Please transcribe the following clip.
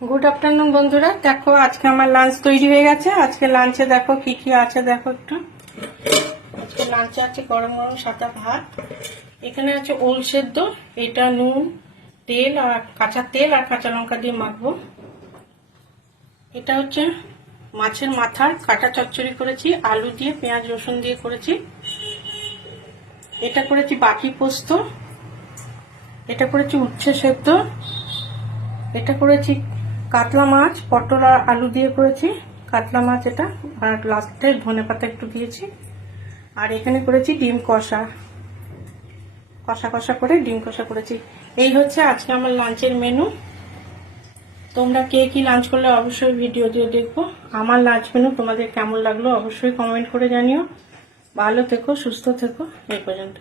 Good afternoon বন্ধুরা, দেখো আজকে আমার লাঞ্চ তৈরি হয়ে গেছে। আজকে লাঞ্চে দেখো কি কি আছে, দেখো একটু। আজকে লাঞ্চে আছে গরম গরম সাদা ভাত, এখানে আছে ওল সেদ্ধ, এটা নুন তেল আর কাঁচা লঙ্কা দিয়ে মাখবো। এটা হচ্ছে মাছের মাথার কাটা চচ্চড়ি করেছি, আলু দিয়ে পেঁয়াজ রসুন দিয়ে করেছি। এটা করেছি বাকি পোস্ত, এটা করেছি উচ্ছে সেদ্ধ, এটা করেছি কাতলা মাছ পটল আর আলু দিয়ে করেছি কাতলা মাছ এটা, আর লাস্টে ধনেপাতা একটু দিয়েছি। আর এখানে করেছি ডিম কষা কষা করে ডিম কষা করেছি। এই হচ্ছে আজকে আমার লাঞ্চের মেনু। তোমরা কে কি লাঞ্চ করলে অবশ্যই ভিডিও দিয়ে দেখবো। আমার লাঞ্চ মেনু তোমাদের কেমন লাগলো অবশ্যই কমেন্ট করে জানিও। ভালো থেকো, সুস্থ থেকো। এই পর্যন্ত।